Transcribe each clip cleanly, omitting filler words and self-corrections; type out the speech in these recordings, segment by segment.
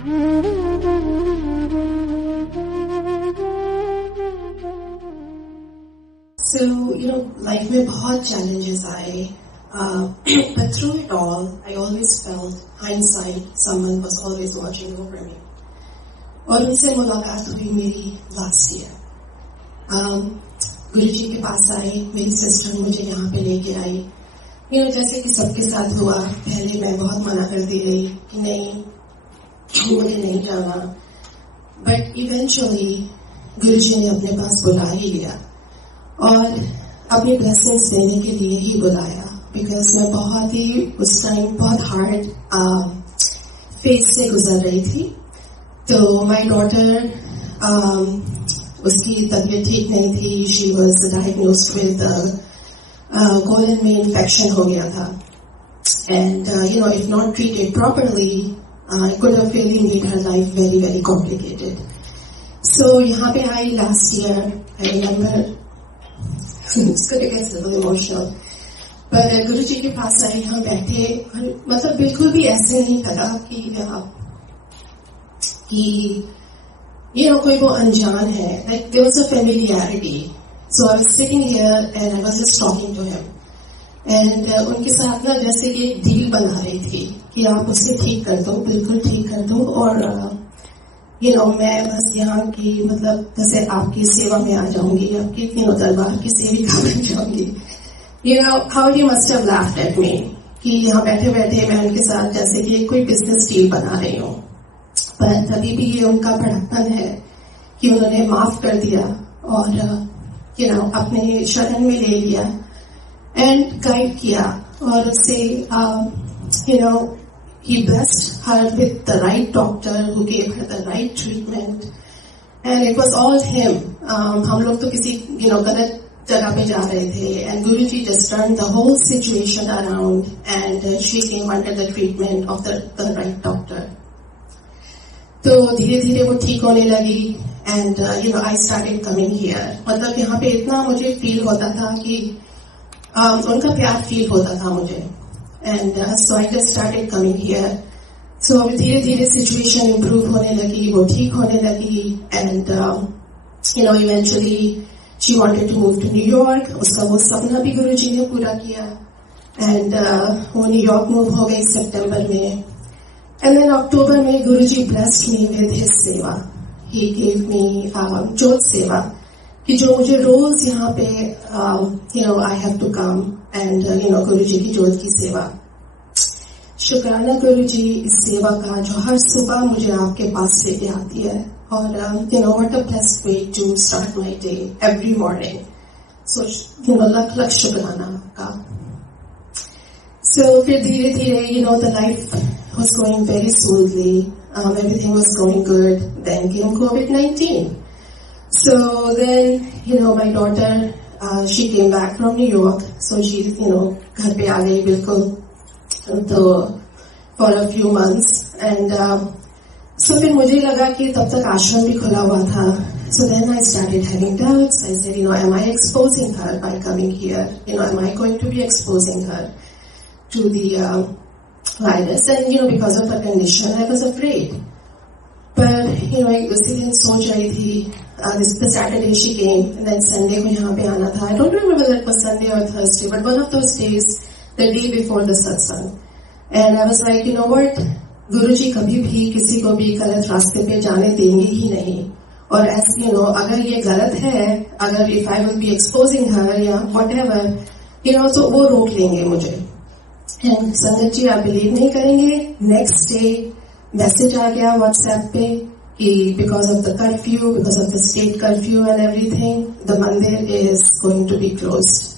So, life में बहुत challenges आए, but through it all, I always felt hindsight, someone was always watching over me. और उनसे मुलाकात हुई मेरी last year. गुरुजी के पास आई, मेरी सिस्टर मुझे यहाँ पे लेके आई. जैसे कि सबके साथ हुआ, पहले मैं बहुत मना करती रही कि नहीं, मुझे नहीं जाना. But eventually, गुरुजी ने अपने पास बुला ही लिया और अपनी ब्लेसिंग्स देने के लिए ही बुलाया. बिकॉज मैं बहुत ही उस टाइम बहुत हार्ड फेज से गुजर रही थी. तो माई डॉटर, उसकी तबीयत ठीक नहीं थी. She was diagnosed with colon में इन्फेक्शन हो गया था. And if not treated properly, I could have really made her life very, very complicated. So, यहाँ पे आई last year. I remember, it's going to get a little emotional. पर गुरुजी के पास आई, हम बैठे, मतलब बिल्कुल भी ऐसे नहीं लगा कि कोई वो अनजान है. Like there was a familiarity. So I was sitting here and I was just talking to him. And उनके साथ ना जैसे कि एक डील बना रही थी कि आप उसे ठीक कर दो, बिल्कुल ठीक कर दो. और मैं बस यहाँ की मतलब जैसे आपकी सेवा में आ जाऊंगी, आपकी दरबार की सेविका बन जाऊंगी. How he must have laughed at me कि यहाँ बैठे बैठे मैं उनके साथ जैसे कि कोई बिजनेस डील बना रही हूँ. पर तभी भी ये उनका बड़प्पन है कि उन्होंने माफ कर दिया और अपने शरण में ले लिया एंड गाइड किया. और उससे he blessed her with the right doctor who gave her the right treatment, and it was all him. हम लोग तो किसी गलत जगह पे जा रहे थे, and Guruji just turned the whole situation around, and she came under the treatment of the right doctor. तो धीरे धीरे वो ठीक होने लगी and I started coming here. मतलब यहाँ पे इतना मुझे फील होता था कि उनका प्यार फील होता था मुझे. And so I just started coming here. So धीरे धीरे situation improve होने लगी, वो ठीक होने लगी. And eventually she wanted to move to New York. उसका वो सपना भी गुरुजी ने पूरा किया. And वो न्यू यॉर्क मूव हो गई सितंबर में. And then October में गुरुजी blessed me with his सेवा. He gave me ज्योत सेवा कि जो मुझे रोज यहाँ पे I have to come and गुरुजी की ज्योत की सेवा. शुक्राना गुरुजी इस सेवा का जो हर सुबह मुझे आपके पास लेके आती है. और what a blessed way to start my day every morning. So लख लख शुक्राना आपका. So फिर धीरे धीरे the life was going very smoothly. Everything was going good. Then came COVID-19. So then my daughter, she came back from New York. So she घर पे आ गई बिल्कुल तो for a few months. And so फिर मुझे लगा कि तब तक आश्रम भी खुला हुआ था. So then I started having doubts. I said, am I exposing her by coming here? Am I going to be exposing her to the virus? And because of her condition, I was afraid. But I उसी दिन सोच रही थी. The Saturday she came, and then Sunday को यहाँ पे आना था. I don't remember whether it was Sunday or Thursday, but one of those days, the day before the satsang. And I was like, what? गुरुजी कभी भी किसी को भी गलत रास्ते पे जाने देंगे ही नहीं. और ऐसे अगर ये गलत है, अगर if I will be exposing her या whatever, तो वो रोक लेंगे मुझे. And संगत जी आप बिलीव नहीं करेंगे, नेक्स्ट डे मैसेज आ गया व्हाट्सएप पे कि because of the curfew, because of the state curfew and everything, the mandir is going to be closed.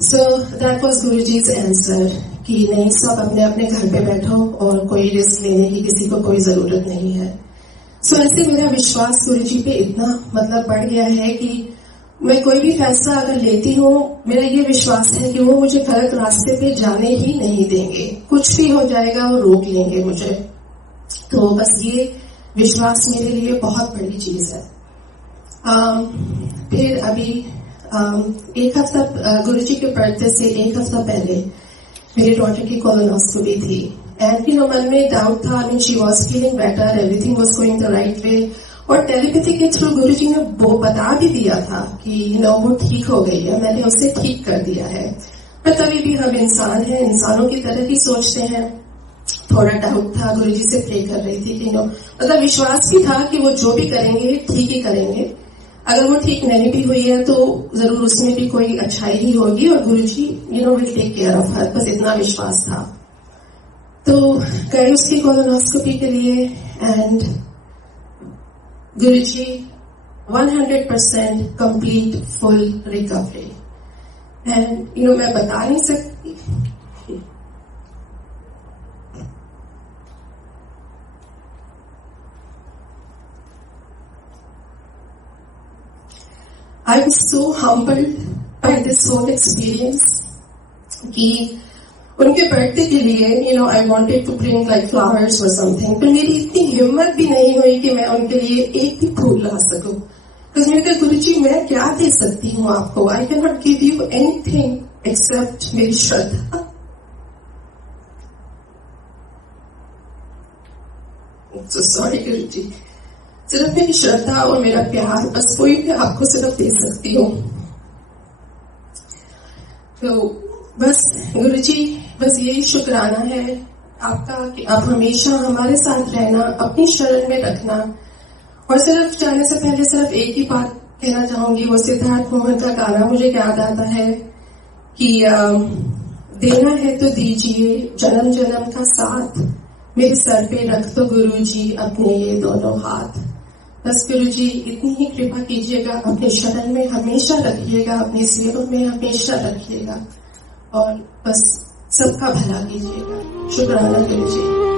So that was Guruji's answer कि नहीं, सब अपने अपने घर पे बैठो और कोई रिस्क लेने की किसी को कोई जरूरत नहीं है. So ऐसे मेरा विश्वास गुरुजी पे इतना बढ़ गया है कि मैं कोई भी फैसला अगर लेती हूँ, मेरा ये विश्वास है कि वो मुझे गलत रास्ते पे जाने ही नहीं देंगे. कुछ भी हो जाएगा वो रोक लेंगे मुझे. तो बस ये विश्वास मेरे लिए बहुत बड़ी चीज है. फिर अभी एक हफ्ता गुरुजी के बर्थडे से एक हफ्ता पहले मेरी डॉटर की कोलोनोस्कोपी थी. एंड मन में डाउट था. She was feeling better, everything was going the right way. और टेलीपैथी के थ्रू गुरुजी ने वो बता भी दिया था कि वो ठीक हो गई है, मैंने उसे ठीक कर दिया है. पर तभी भी हम इंसान हैं, इंसानों की तरह ही सोचते हैं. थोड़ा डाउट था, गुरुजी से प्रे कर रही थी कि मतलब विश्वास भी था कि वो जो भी करेंगे ठीक ही करेंगे. अगर वो ठीक नहीं भी हुई है तो जरूर उसमें भी कोई अच्छाई ही होगी और Guruji will take care of her. बस इतना विश्वास था. तो गए उसकी कोलोनोस्कोपी के लिए and Guruji 100% complete full recovery. And मैं बता नहीं सकती. I was so humbled by this whole experience कि उनके बर्थडे के लिए I wanted to bring like flowers or something. पर मेरी इतनी हिम्मत भी नहीं हुई कि मैं उनके लिए एक भी फूल ला सकूं. तो मैंने कहा गुरुजी मैं क्या दे सकती हूँ आपको. I cannot give you anything except मेरी श्रद्धा. So sorry गुरुजी. सिर्फ मेरी श्रद्धा और मेरा प्यार, बस कोई भी आपको सिर्फ दे सकती हूँ. तो बस गुरुजी बस यही शुक्राना है आपका कि आप हमेशा हमारे साथ रहना, अपनी शरण में रखना. और सिर्फ जाने से पहले सिर्फ एक ही बात कहना चाहूंगी. वो सिद्धार्थ मोहन का गाना मुझे याद आता है कि देना है तो दीजिए जन्म जन्म का साथ, मेरे सर पे रख दो गुरुजी अपने ये दोनों हाथ. बस गुरुजी इतनी ही कृपा कीजिएगा, अपने शरण में हमेशा रखिएगा, अपने सेवक में हमेशा रखिएगा और बस सबका भला कीजिएगा. शुक्राना गुरुजी.